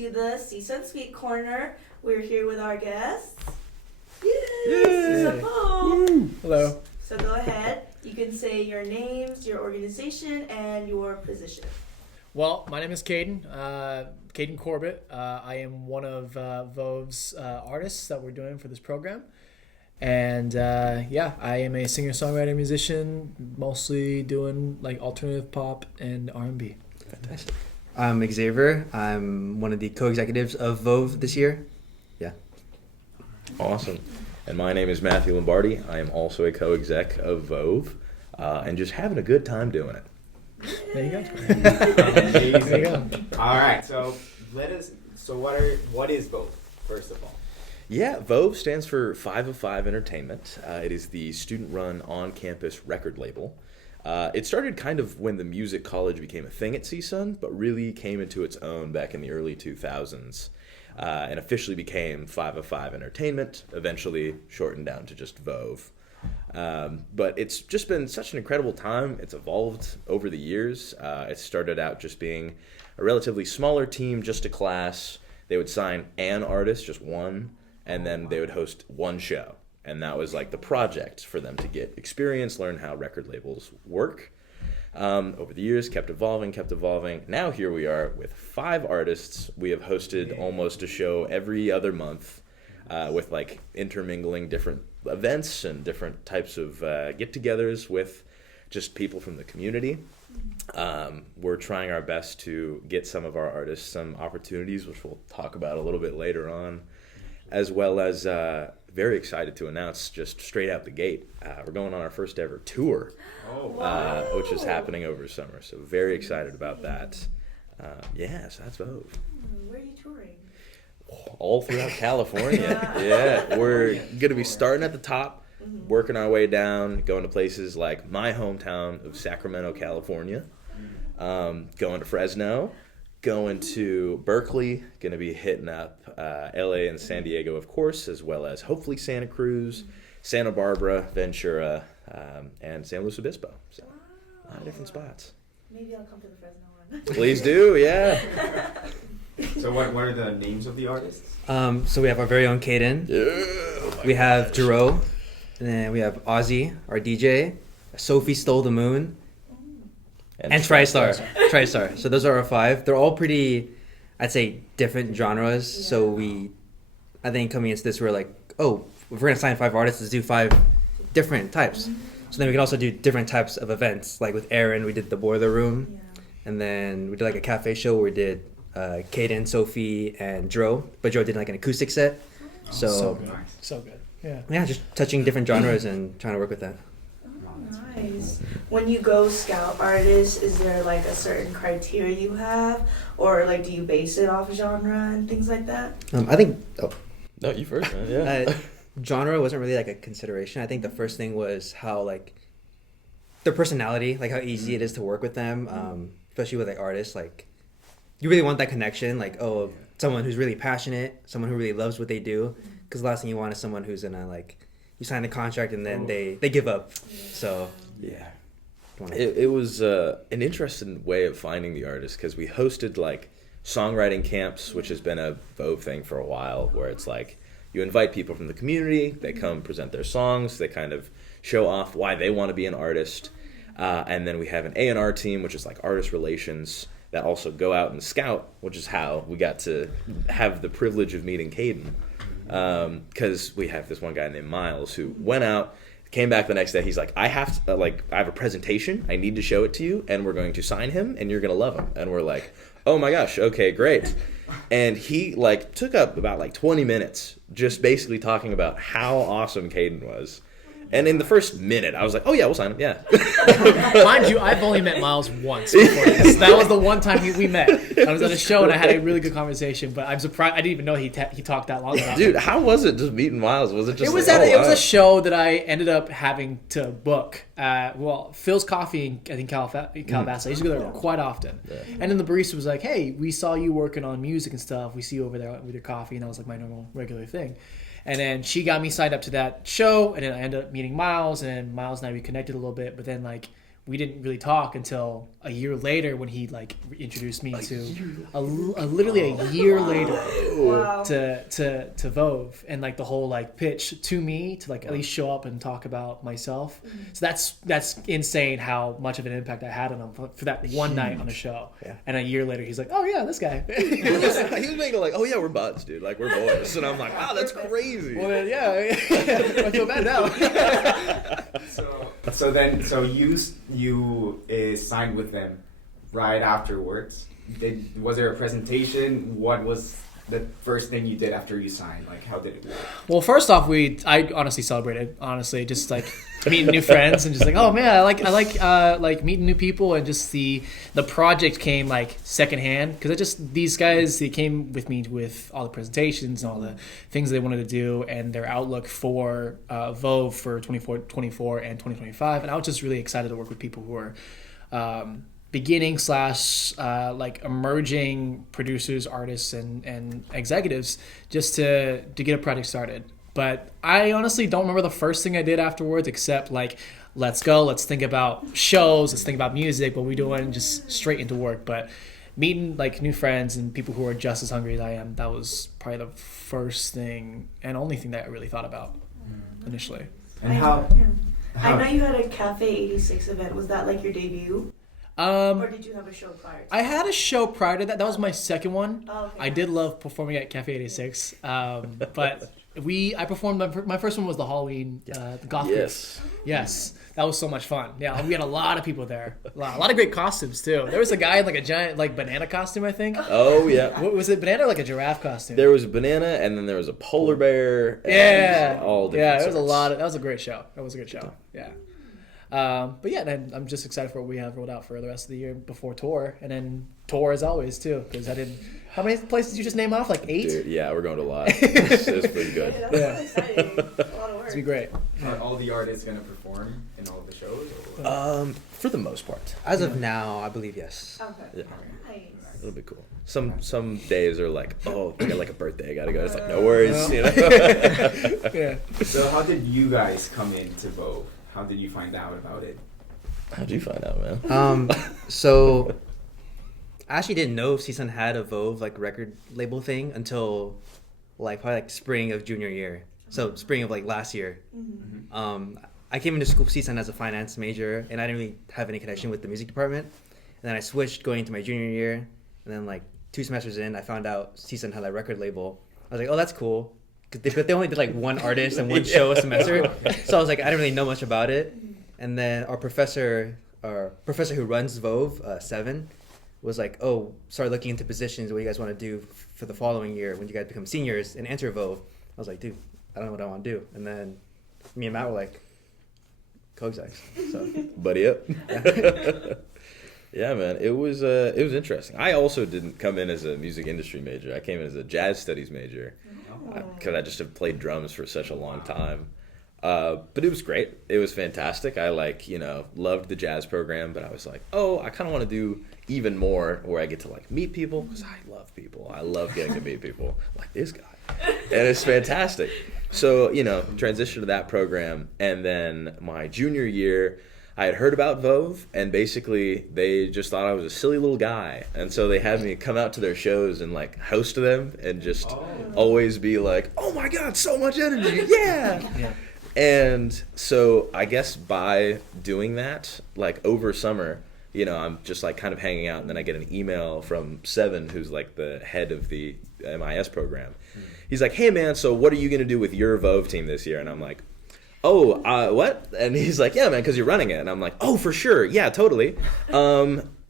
to the C-STE Corner. We're here with our guests. Yes! Hello. So go ahead. You can say your names, your organization, and your position. Well, my name is Cayden Corbett. I am one of VOVE's artists that we're doing for this program. And I am a singer-songwriter musician, mostly doing like alternative pop and R&B. Fantastic. I'm Xavier. I'm one of the co-executives of VOVE this year. Yeah. Awesome. And my name is Matthew Lombardi. I am also a co-exec of VOVE and just having a good time doing it. There you go. There you go. All right. So what is VOVE, first of all? Yeah, VOVE stands for 5 of 5 Entertainment. It is the student-run on-campus record label. It started kind of when the music college became a thing at CSUN, but really came into its own back in the early 2000s and officially became 5 of 5 Entertainment, eventually shortened down to just VOVE. But it's just been such an incredible time. It's evolved over the years. It started out just being a relatively smaller team, just a class. They would sign an artist, just one, and then they would host one show. And that was like the project for them to get experience, learn how record labels work. Over the years, kept evolving. Now here we are with 5 artists. We have hosted almost a show every other month with like intermingling different events and different types of get-togethers with just people from the community. We're trying our best to get some of our artists some opportunities, which we'll talk about a little bit later on, as well as very excited to announce just straight out the gate, we're going on our first ever tour, which is happening over summer. So very excited about that. So that's VOVE. Where are you touring? All throughout California. Yeah, we're going to be starting at the top, working our way down, going to places like my hometown of Sacramento, California, going to Fresno, going to Berkeley, going to be hitting up LA and San Diego, of course, as well as hopefully Santa Cruz, Santa Barbara, Ventura, and San Luis Obispo. So a lot of different spots. Maybe I'll come to the Fresno one. Please do, yeah. So what are the names of the artists? So we have our very own Cayden. We have Jero. And then we have Ozzy, our DJ. Sophie Stole the Moon. And TriStar. TriStar. So those are our 5. They're all pretty, I'd say, different genres. Yeah. So I think coming into this, we're like, oh, if we're going to sign 5 artists, let's do 5 different types. Mm-hmm. So then we can also do different types of events. Like with Aaron, we did the Boiler Room. Yeah. And then we did like a cafe show where we did Cayden, Sophie, and Dro. But Dro did like an acoustic set. So good. So good. Yeah, just touching different genres and trying to work with that. Nice. When you go scout artists, is there like a certain criteria you have, or like do you base it off genre and things like that? I think. No, you first, man. Yeah. Genre wasn't really like a consideration. I think the first thing was how like their personality, like how easy it is to work with them, especially with like artists. Like you really want that connection, like someone who's really passionate, someone who really loves what they do. Because the last thing you want is someone who's gonna like. You sign the contract and then they give up. So yeah, it was an interesting way of finding the artists because we hosted like songwriting camps, which has been a VOVE thing for a while, where it's like you invite people from the community, they come present their songs, they kind of show off why they want to be an artist, and then we have an A&R team, which is like artist relations, that also go out and scout, which is how we got to have the privilege of meeting Cayden. Because we have this one guy named Miles who went out, came back the next day. He's like, I have a presentation. I need to show it to you, and we're going to sign him, and you're gonna love him. And we're like, oh my gosh, okay, great. And he like took up about like 20 minutes just basically talking about how awesome Cayden was. And in the first minute, I was like, oh yeah, we'll sign him, yeah. Mind you, I've only met Miles once before this. That was the one time we met. I was at a show and I had a really good conversation, but I'm surprised. I didn't even know he talked that long about Dude, how was it just meeting Miles? Was it just it was a show that I ended up having to book. Phil's Coffee in, I think, Calabasas. I used to go there quite often. Yeah. And then the barista was like, hey, we saw you working on music and stuff. We see you over there with your coffee. And that was like my normal, regular thing. And then she got me signed up to that show, and then I ended up meeting Miles, and Miles and I reconnected a little bit. But then like we didn't really talk until a year later when he like introduced me to literally a year later Wow. to VOVE, and like the whole like pitch to me to like at least show up and talk about myself. So that's insane how much of an impact I had on him for that one night on the show. Yeah. And a year later he's like, oh yeah, this guy. He was making like, oh yeah, we're buds, dude. Like we're boys, and I'm like, wow, that's crazy. Well then, yeah, I feel bad now. So you signed with them right afterwards. Was there a presentation? What was the first thing you did after you signed? Like, how did it work? Well, first off, I honestly celebrated. Honestly, just like meeting new friends and just like, oh man, I like meeting new people, and just the project came like secondhand because these guys, they came with me with all the presentations and all the things they wanted to do and their outlook for VOVE for 24 and 2025, and I was just really excited to work with people who are beginning / like emerging producers, artists, and executives, just to get a project started. But I honestly don't remember the first thing I did afterwards, except like, let's think about shows, let's think about music, what we doing, just straight into work. But meeting like new friends and people who are just as hungry as I am, that was probably the first thing and only thing that I really thought about initially. And I know you had a Cafe 86 event. Was that like your debut? Or did you have a show prior to I had a show prior to that. That was my second one. Oh, okay. I did love performing at Cafe 86. But I performed, my first one was the Halloween, the goth group. Yes. That was so much fun. Yeah, we had a lot of people there. A lot of great costumes too. There was a guy in like a giant like banana costume, I think. Oh yeah. What, was it banana or like a giraffe costume? There was a banana, and then there was a polar bear. And Yeah. all different. Yeah, it was sorts. that was a great show. That was a good show. Yeah. But yeah, then I'm just excited for what we have rolled out for the rest of the year before tour, and then tour as always too. Because how many places did you just name off? Like 8? Dude, yeah, we're going to a lot. It's pretty good. Yeah, that's so exciting. A lot of work. It's be great. Are all the artists gonna perform in all the shows? Or? For the most part, As of now, I believe yes. Okay. Yeah. Nice. it'll be cool. Some days are like, oh, I got like a birthday, I gotta go. It's like no worries, you know. Yeah. So how did you guys come into VOVE? How did you find out about it? How'd you find out, man? So I actually didn't know if CSUN had a VOVE like record label thing until like probably like spring of junior year. So spring of like last year. Mm-hmm. I came into school CSUN as a finance major, and I didn't really have any connection with the music department. And then I switched going into my junior year, and then like 2 semesters in, I found out CSUN had a record label. I was like, oh, that's cool. But they only did like one artist and one show a semester. So I was like, I didn't really know much about it. And then our professor who runs VOVE, 7, was like, oh, start looking into positions, what you guys want to do for the following year when you guys become seniors and enter VOVE. I was like, dude, I don't know what I want to do. And then me and Matt were like, co-execs. So, Buddy up. Yeah, man, it was interesting. I also didn't come in as a music industry major. I came in as a jazz studies major because I just have played drums for such a long time. But it was great. It was fantastic. I loved the jazz program, but I was like, oh, I kind of want to do even more where I get to like meet people, because I love people. I love getting to meet people like this guy. And it's fantastic. So, transitioned to that program. And then my junior year, I had heard about VOVE, and basically they just thought I was a silly little guy. And so they had me come out to their shows and like host them and just always be like, oh my God, so much energy. Yeah. And so I guess by doing that, like over summer, I'm just like kind of hanging out, and then I get an email from 7, who's like the head of the MIS program. He's like, hey man, so what are you going to do with your VOVE team this year? And I'm like, oh, what? And he's like, yeah, man, because you're running it. And I'm like, oh, for sure. Yeah, totally.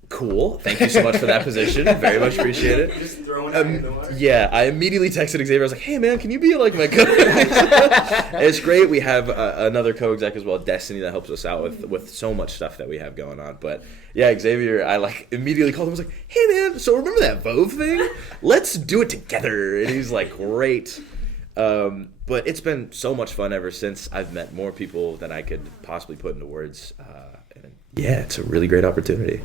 Cool. Thank you so much for that position. Very much appreciate it. Just throwing it in the water. Yeah, I immediately texted Xavier. I was like, hey, man, can you be like my co-exec? It's great. We have another co-exec as well, Destiny, that helps us out with so much stuff that we have going on. But yeah, Xavier, I like immediately called him. I was like, hey, man, so remember that VOVE thing? Let's do it together. And he's like, great. But it's been so much fun ever since. I've met more people than I could possibly put into words. And yeah, it's a really great opportunity.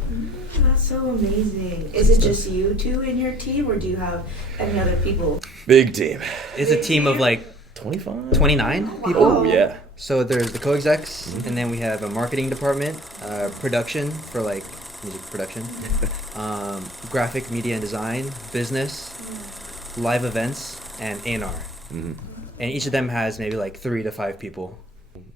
That's so amazing. Is it just you two in your team, or do you have any other people? Big team. it's a team of like 25? 29 Wow. people. Oh, yeah. So there's the co-execs, and then we have a marketing department, production for like music production, graphic media and design, business, live events, and A&R. Mm-hmm. And each of them has maybe like 3 to 5 people.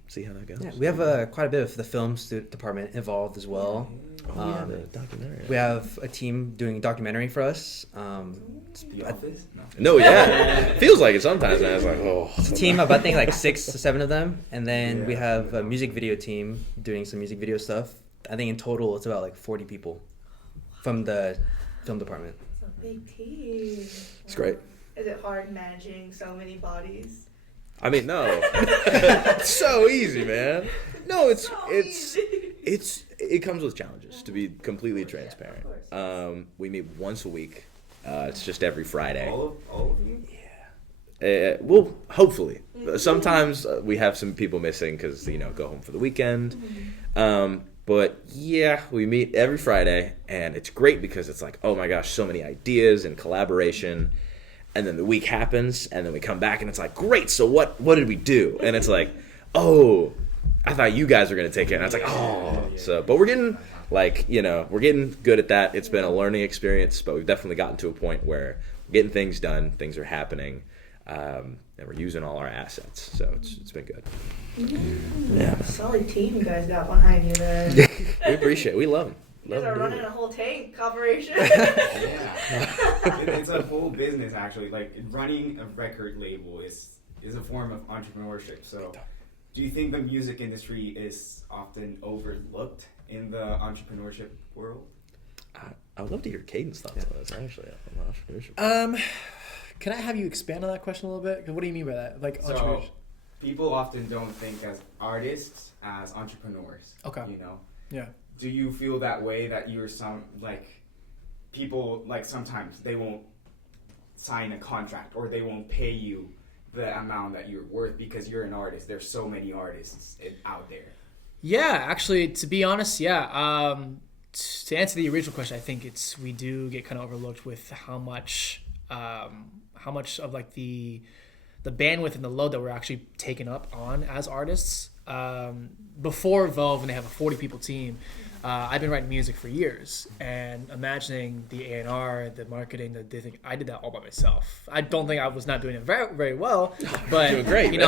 See how that goes. Yeah, we have quite a bit of the film department involved as well. Oh, yeah, the documentary. We have a team doing a documentary for us. The Office? No. No, yeah. Feels like it sometimes, man. It's like, oh. It's a team of I think like 6 to 7 of them, and then we Yeah. have a music video team doing some music video stuff. I think in total it's about like 40 people from the film department. It's a big team. It's great. Is it hard managing so many bodies? I mean, no. It's so easy, man. No, So easy. it comes with challenges, to be completely Of course, yeah, transparent. of course. We meet once a week. It's just every Friday. All of you? Well, hopefully. Sometimes we have some people missing because, go home for the weekend. But yeah, we meet every Friday, and it's great because it's like, oh my gosh, so many ideas and collaboration. And then the week happens, and then we come back, and it's like, great, so what did we do? And it's like, oh, I thought you guys were going to take it. And I was like, oh. So, but we're getting, we're getting good at that. It's been a learning experience, but we've definitely gotten to a point where we're getting things done, things are happening, and we're using all our assets. So it's been good. Yeah. Solid team you guys got behind you there. We appreciate it. We love them. You guys are running a whole tank operation. Yeah. It's a whole business, actually. Like, running a record label is a form of entrepreneurship. So, do you think the music industry is often overlooked in the entrepreneurship world? I would love to hear Cayden's thoughts on this, actually, on entrepreneurship. Can I have you expand on that question a little bit? 'Cause what do you mean by that? Like So, entrepreneurship? people often don't think as artists as entrepreneurs. Okay. Yeah. Do you feel that way, that you're people, sometimes they won't sign a contract or they won't pay you the amount that you're worth because you're an artist? There's so many artists out there. Yeah, actually, to be honest, yeah. To answer the original question, I think we do get kind of overlooked with how much of like the bandwidth and the load that we're actually taking up on as artists. Before VOVE, when they have a 40 people team, I've been writing music for years, and imagining the A&R, the marketing, the thing, I did that all by myself. I don't think I was not doing it very, very well, but Doing great, man.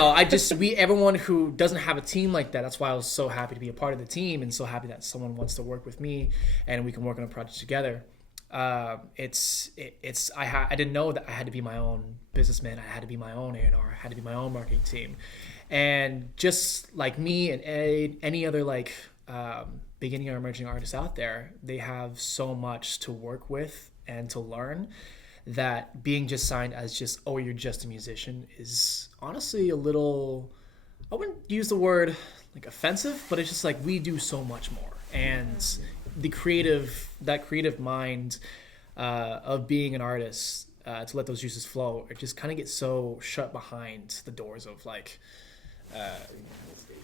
everyone who doesn't have a team like that, that's why I was so happy to be a part of the team and so happy that someone wants to work with me and we can work on a project together. I didn't know that I had to be my own businessman. I had to be my own A&R. I had to be my own marketing team. And just like me and any other beginning or emerging artists out there, they have so much to work with and to learn that being just signed as you're just a musician is honestly a little, I wouldn't use the word offensive, but it's just like we do so much more. And that creative mind of being an artist, to let those juices flow, it just kind of gets so shut behind the doors of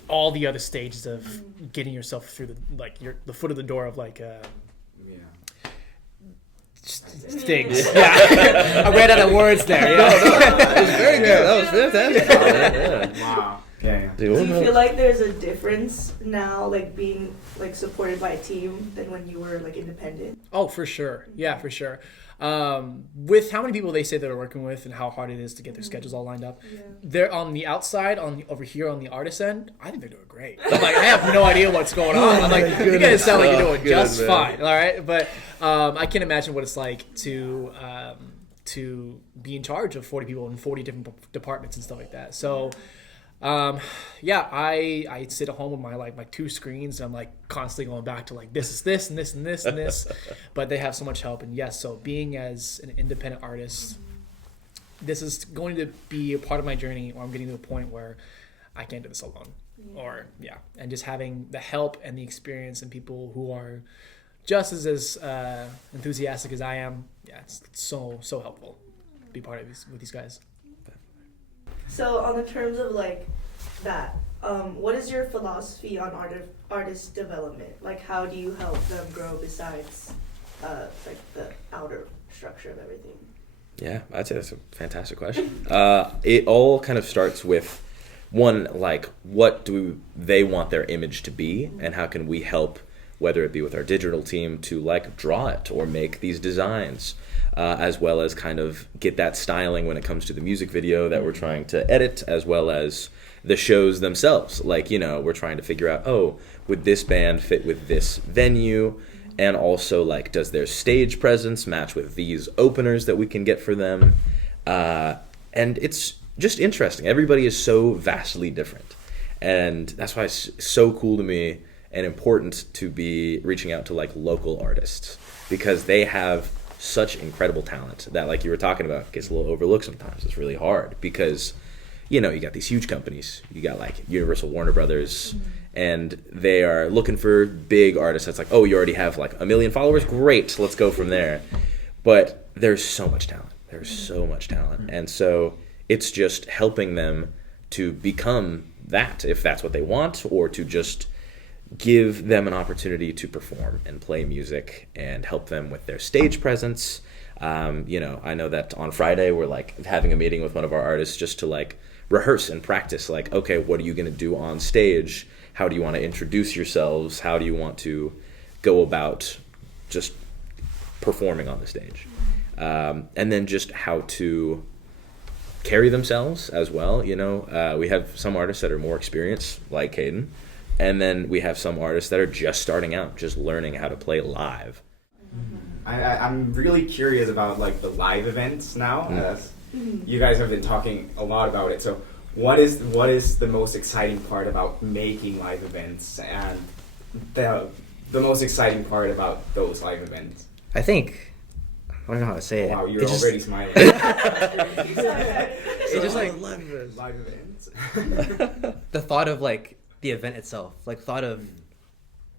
all the other stages of getting yourself through the foot of the door of things. Yeah, I ran out of words there. Yeah. That was very good. That was fantastic. Wow. Yeah. Do you feel like there's a difference now, being supported by a team than when you were independent? Oh, for sure. Yeah, for sure. With how many people they say they're working with and how hard it is to get their schedules all lined up, they're on the outside, over here on the artist end. I think they're doing great. I'm I have no idea what's going on. I'm you guys sound like you're doing just fine. All right, but I can imagine what it's like to be in charge of 40 people in 40 different departments and stuff like that. So. I sit at home with my 2 screens, and I'm constantly going back to this is this and this and this and this, but they have so much help. And yes, so being as an independent artist, this is going to be a part of my journey where I'm getting to a point where I can't do this alone, and just having the help and the experience and people who are just as enthusiastic as I am. Yeah, it's so helpful to be part of with these guys. So on the terms of that, what is your philosophy on artist development? How do you help them grow besides the outer structure of everything? Yeah, I'd say that's a fantastic question. It all kind of starts with one, like, what do they want their image to be, and how can we help, whether it be with our digital team, to like draw it or make these designs, as well as kind of get that styling when it comes to the music video that we're trying to edit, as well as the shows themselves. Like, you know, we're trying to figure out, oh, would this band fit with this venue? And also, like, does their stage presence match with these openers that we can get for them? And it's just interesting. Everybody is so vastly different. And that's why it's so cool to me and important to be reaching out to, like, local artists, because they have such incredible talent that, like you were talking about, gets a little overlooked sometimes. It's really hard because, you know, you got these huge companies. You got, like, Universal, Warner Brothers, and they are looking for big artists. That's like, oh, you already have, like, 1 million followers? Great, let's go from there. But there's so much talent. There's so much talent. And so it's just helping them to become that, if that's what they want, or to just give them an opportunity to perform and play music and help them with their stage presence. You know, I know that on Friday we're, like, having a meeting with one of our artists just to, like, rehearse and practice, like, okay, what are you going to do on stage? How do you want to introduce yourselves? How do you want to go about just performing on the stage? And then just how to carry themselves as well. You know, we have some artists that are more experienced, like Cayden, and then we have some artists that are just starting out, just learning how to play live. I'm really curious about, like, the live events now. As you guys have been talking a lot about it. So what is the most exciting part about making live events, and the most exciting part about those live events? I think, I don't know how to say it. Wow, you're It's just- already smiling. It's just like live events. the thought of, like, the event itself, like, thought of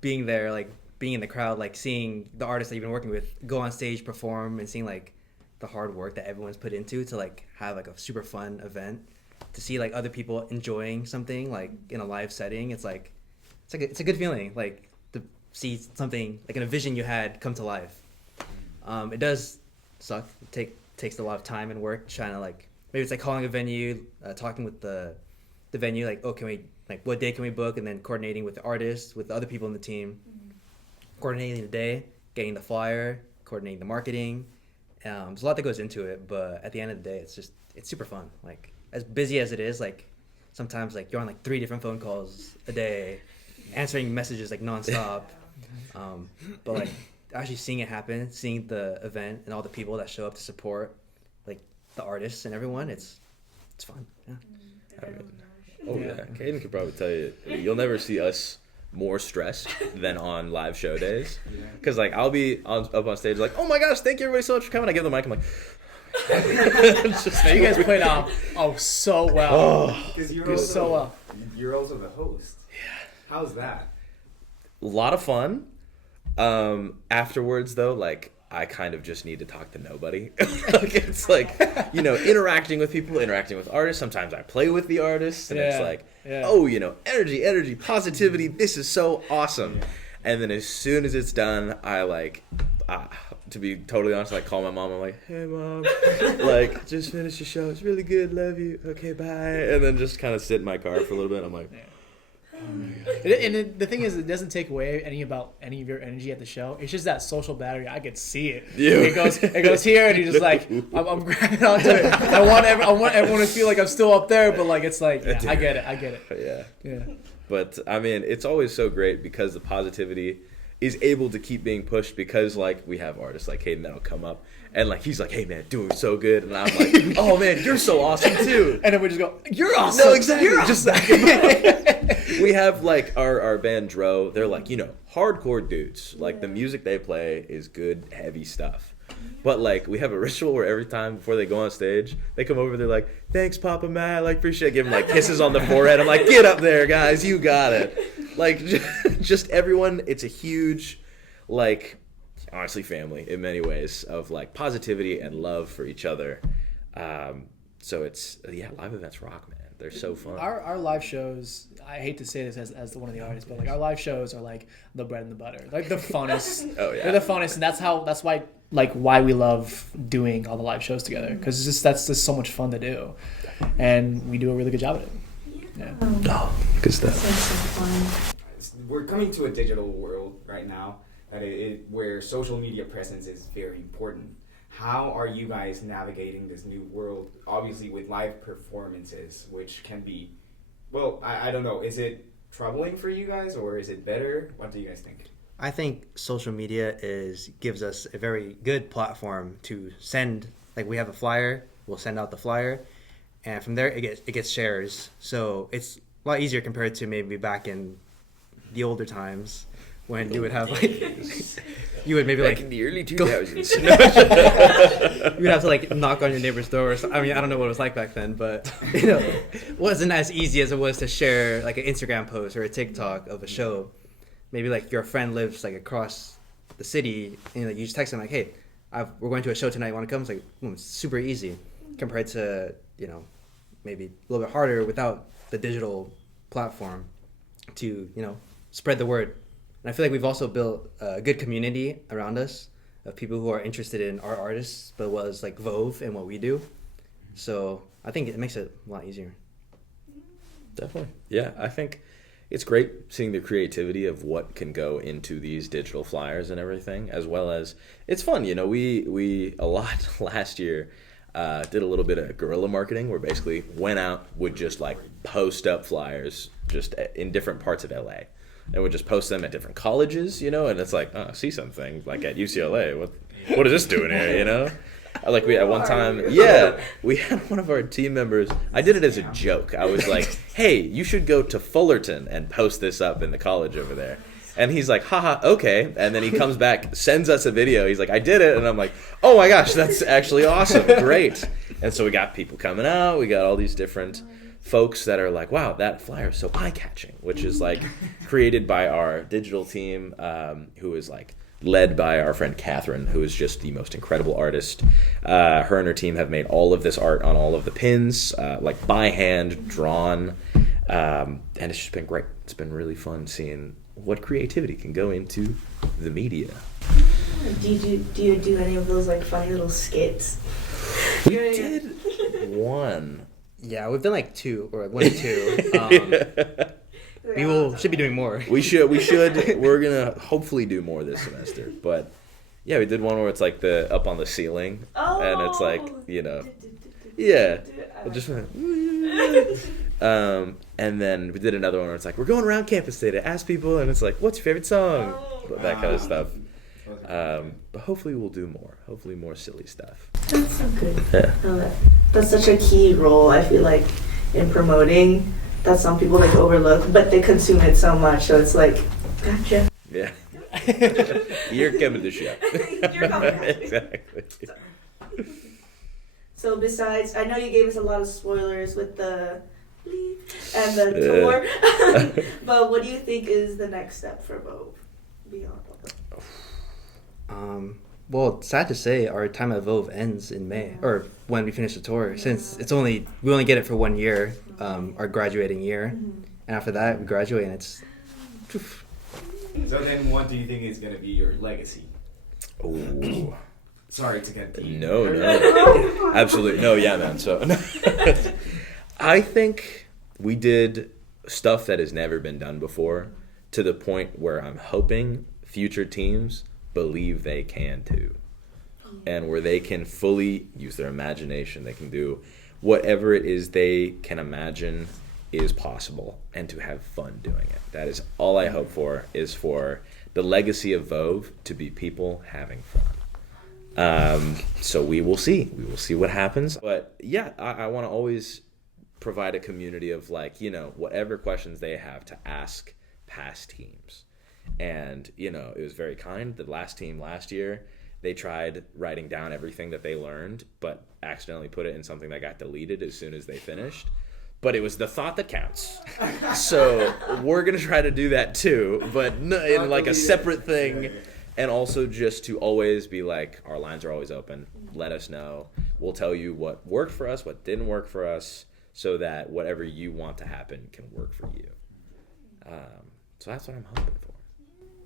being there, like, being in the crowd, like, seeing the artists that you've been working with go on stage, perform, and seeing, like, the hard work that everyone's put into to, like, have, like, a super fun event, to see, like, other people enjoying something, like, in a live setting. It's like it's a good feeling, like, to see something, like, in a vision you had come to life. It does suck. It takes a lot of time and work trying to, like, maybe it's like calling a venue, talking with the venue, like, oh, can we, like, what day can we book, and then coordinating with the artists, with the other people in the team, coordinating the day, getting the flyer, coordinating the marketing. There's a lot that goes into it, but at the end of the day, it's super fun. Like, as busy as it is, like, sometimes, like, you're on, like, 3 different phone calls a day, answering messages, like, nonstop. But, like, actually seeing it happen, seeing the event and all the people that show up to support, like, the artists and everyone, it's fun. Yeah. Oh yeah, Cayden could probably tell you, you'll never see us more stressed than on live show days. Because, like, I'll be up on stage like, oh my gosh, thank you everybody so much for coming. I give the mic, I'm like, It's just, you guys played off so well. Because you're You're also so well. You're also the host. Yeah. How's that? a lot of fun. Afterwards, though, like, I kind of just need to talk to nobody. Like, it's like, you know, interacting with people, interacting with artists. Sometimes I play with the artists, and it's like, oh, you know, energy, positivity. This is so awesome. Yeah. And then as soon as it's done, I, like, to be totally honest, I call my mom. I'm like, hey, Mom, like, just finished the show. It's really good. Love you. Okay, bye. And then just kind of sit in my car for a little bit. I'm like, oh my God. And the thing is, it doesn't take away any of your energy at the show. It's just that social battery. I could see it. Yeah. It goes here, and you're just like, I'm grabbing onto it. I want everyone to feel like I'm still up there, but, like, it's like, yeah, I get it. Yeah. But I mean, it's always so great because the positivity is able to keep being pushed, because, like, we have artists like Cayden that'll come up and, like, he's like, hey man, doing so good, and I'm like, oh man, you're so awesome too. And then we just go, you're awesome. No, exactly. You're just awesome. We have, like, our band Dro. They're, like, you know, hardcore dudes. Like, the music they play is good, heavy stuff. But, like, we have a ritual where every time before they go on stage, they come over, they're like, thanks, Papa Matt, like, appreciate it. Give them, like, kisses on the forehead. I'm like, get up there, guys, you got it. Like, just everyone, it's a huge, like, honestly, family in many ways of, like, positivity and love for each other. So it's, yeah, live events rock, man. They're so fun. Our live shows, I hate to say this as one of the artists, but like our live shows are like the bread and the butter, like the funnest. Oh yeah. They're the funnest, and that's why we love doing all the live shows together, because that's just so much fun to do, and we do a really good job at it. Yeah. Oh, good stuff. Sounds so fun. We're coming to a digital world right now where social media presence is very important. How are you guys navigating this new world? Obviously, with live performances, which can be, well, I don't know. Is it troubling for you guys, or is it better? What do you guys think? I think social media gives us a very good platform to send. Like, we have a flyer, we'll send out the flyer, and from there it gets shares. So it's a lot easier compared to maybe back in the older times when you would have you would maybe Back in the early 2000s. you would have to like knock on your neighbor's door. I mean, I don't know what it was like back then, but it wasn't as easy as it was to share like an Instagram post or a TikTok of a show. Maybe like your friend lives like across the city, and like you just text them like, "Hey, we're going to a show tonight. Want to come?" It's like, boom, it's super easy compared to maybe a little bit harder without the digital platform to spread the word. And I feel like we've also built a good community around us of people who are interested in our artists, but was like VOVE and what we do. So I think it makes it a lot easier. Definitely. Yeah, I think it's great seeing the creativity of what can go into these digital flyers and everything, as well as it's fun. We a lot last year did a little bit of guerrilla marketing where basically went out, would just like post up flyers just in different parts of LA. And would just post them at different colleges, and it's like, oh, see something like at UCLA. What is this doing here, Like we at one time, we had one of our team members. I did it as a joke. I was like, hey, you should go to Fullerton and post this up in the college over there. And he's like, haha, okay. And then he comes back, sends us a video. He's like, I did it. And I'm like, oh my gosh, that's actually awesome. Great. And so we got people coming out. We got all these different folks that are like, wow, that flyer is so eye-catching, which is like created by our digital team, who is like led by our friend Catherine, who is just the most incredible artist. Her and her team have made all of this art on all of the pins, like by hand, drawn, and it's just been great. It's been really fun seeing what creativity can go into the media. Do you do any of those like funny little skits? We did one. Yeah, we've done like 2 or 1 or 2. Should be doing more. We should. We're gonna hopefully do more this semester. But yeah, we did one where it's like the up on the ceiling, and it's like yeah, it just went. And then we did another one where it's like we're going around campus today to ask people, and it's like, what's your favorite song? That kind of stuff. But hopefully we'll do more. Hopefully more silly stuff. That's so good. Yeah. No, that's such a key role, I feel like, in promoting that some people like overlook, but they consume it so much, so it's like, gotcha. Yeah. You're coming to show. You're coming. Exactly. So besides, I know you gave us a lot of spoilers with the and the tour, but what do you think is the next step for VOVE beyond all that? Well, sad to say, our time at VOVE ends in May, or when we finish the tour, since we only get it for 1 year, our graduating year, and after that we graduate, and it's. So then, what do you think is going to be your legacy? Oh. Sorry to get deep. No. Absolutely. No, yeah, man. So, I think we did stuff that has never been done before, to the point where I'm hoping future teams believe they can too. And where they can fully use their imagination. They can do whatever it is they can imagine is possible, and to have fun doing it. That is all I hope for, is for the legacy of VOVE to be people having fun. So we will see. We will see what happens. But yeah, I want to always provide a community of whatever questions they have to ask past teams. And, it was very kind. The last team last year, they tried writing down everything that they learned, but accidentally put it in something that got deleted as soon as they finished. But it was the thought that counts. So we're going to try to do that too, but in like a separate thing. And also just to always be like, our lines are always open. Let us know. We'll tell you what worked for us, what didn't work for us. so that whatever you want to happen can work for you. So that's what I'm hoping for.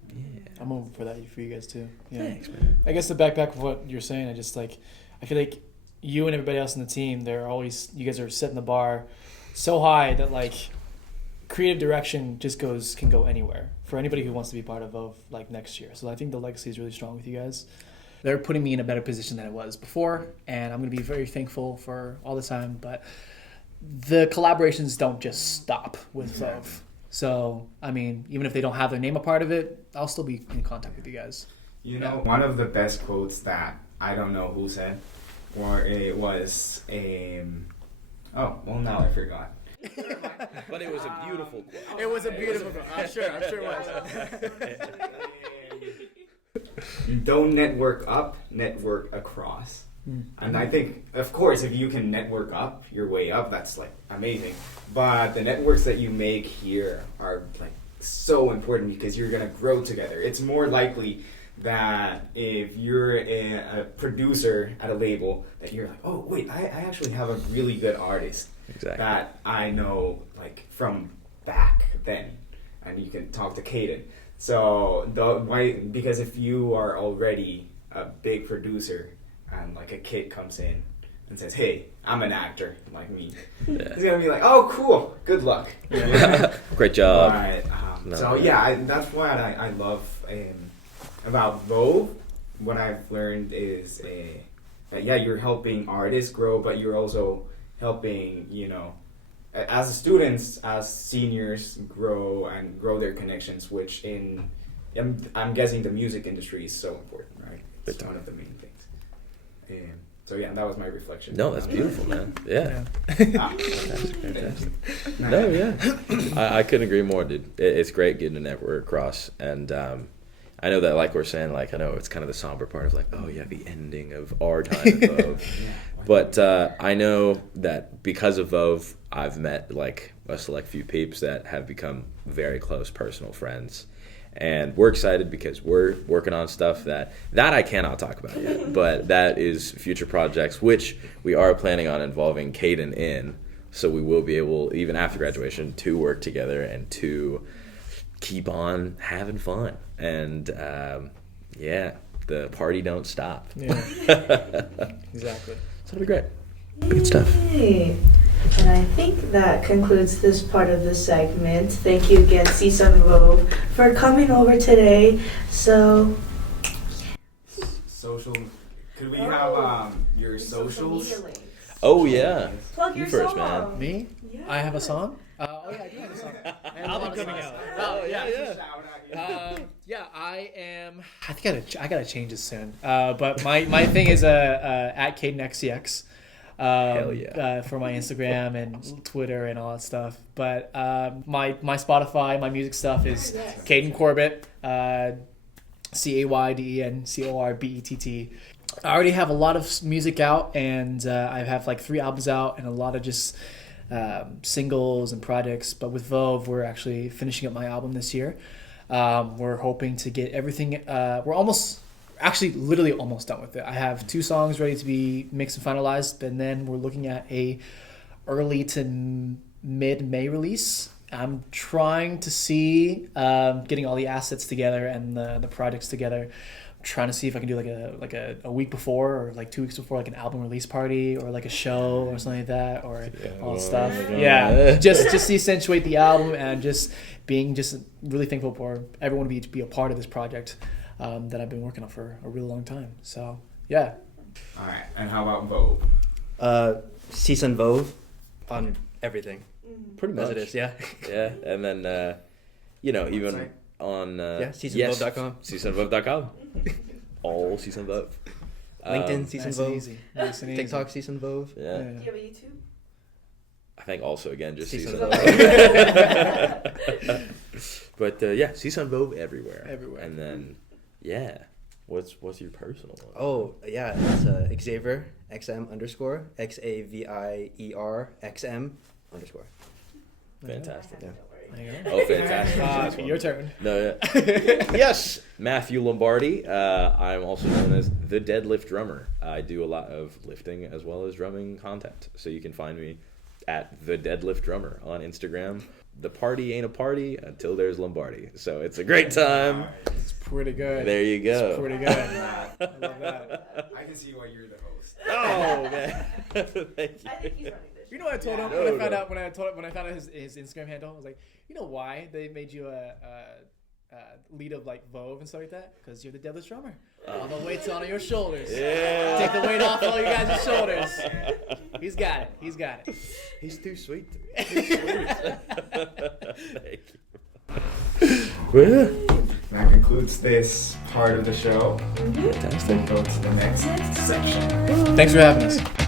Yeah. I'm hoping for that for you guys too. Yeah. Thanks, man. I guess to backpack of what you're saying, I feel like you and everybody else in the team, you guys are setting the bar so high that like creative direction just can go anywhere for anybody who wants to be part of VOVE like next year. So I think the legacy is really strong with you guys. They're putting me in a better position than I was before, and I'm going to be very thankful for all the time. But the collaborations don't just stop with VOVE. So, I mean, even if they don't have their name a part of it, I'll still be in contact with you guys. You know, one of the best quotes that I don't know who said, or it was oh, well, now I forgot. But it was a beautiful quote. It was a beautiful quote. I'm sure it was. Don't network up, network across. And I think, of course, if you can network up your way up, that's like amazing. But the networks that you make here are like so important because you're gonna grow together. It's more likely that if you're a producer at a label, that you're like, oh wait, I actually have a really good artist that I know like from back then, and you can talk to Cayden. So because if you are already a big producer and like a kid comes in and says, hey, I'm an actor like me, he's gonna be like, oh cool, good luck. Great job. That's why I love about VOVE. What I've learned is that you're helping artists grow, but you're also helping, as students, as seniors grow their connections, which I'm guessing the music industry is so important, right? It's one of the main things. That was my reflection. No, that's beautiful, man. Yeah. Fantastic. No, yeah. I couldn't agree more, dude. It's great getting a network across. And I know that, like we're saying, like, I know it's kind of the somber part of like, oh, yeah, the ending of our time at VOVE. But I know that because of VOVE, I've met like a select few peeps that have become very close personal friends. And we're excited because we're working on stuff that I cannot talk about yet, but that is future projects, which we are planning on involving Cayden in. So we will be able, even after graduation, to work together and to keep on having fun. And the party don't stop. Yeah, exactly. So it'll be great. Good stuff. Yay. And I think that concludes this part of the segment. Thank you again, CSUN VOVE, for coming over today. So, social. Could we have your socials? Social media links. Oh, yeah. Plug You your first, song. man. Me? Yeah. I have a song? I do have a song. Album coming out. Oh, yeah. I think I gotta change this soon. But my thing is at Cayden XCX. Hell yeah. For my Instagram and Twitter and all that stuff. But my Spotify, my music stuff is Cayden Corbett, Cayden Corbett. I already have a lot of music out, and I have like 3 albums out and a lot of just singles and projects. But with VOVE, we're actually finishing up my album this year. We're hoping to get everything. We're literally almost done with it. I have 2 songs ready to be mixed and finalized, and then we're looking at a early to mid-May release. I'm trying to see getting all the assets together and the projects together. I'm trying to see if I can do like a week before or like 2 weeks before, like an album release party or like a show or something like that, or all that stuff. Yeah, just to accentuate the album and just being really thankful for everyone to be a part of this project. That I've been working on for a really long time. So, yeah. All right. And how about VOVE? CSUN VOVE on everything. Pretty much. As it is, yeah. Yeah, and then, even Website? on... CSUNVOVE.com. CSUNVOVE.com. All CSUN VOVE. LinkedIn, Nice CSUN and VOVE. easy. Nice and easy. TikTok, CSUN VOVE. Yeah. Do you have a YouTube? I think also, again, just CSUN CSUN VOVE. But, CSUN VOVE everywhere. Everywhere. And then, what's your personal one? Oh, yeah. It's Xavier, XM _, XAVIER XM _. Fantastic. Yeah. There you go. Oh, fantastic. Nice one. Your turn. No, yeah. Yes, Matthew Lombardi. I'm also known as the Deadlift Drummer. I do a lot of lifting as well as drumming content. So you can find me at the Deadlift Drummer on Instagram. The party ain't a party until there's Lombardi. So it's a great time. It's pretty good. There you go. It's pretty good. I love that. I can see why you're the host. Oh man, thank you. I think he's running this. You know what I told him No, when I found no. out when I found out his Instagram handle? I was like, you know why they made you a lead of like VOVE and stuff like that? Because you're the deadlift drummer. All the weight's on your shoulders. Yeah. Take the weight off all you guys' shoulders. He's got it. He's got it. He's too sweet. Thank you. Well, That concludes this part of the show. fantastic. Go to the next section. Thanks for having us.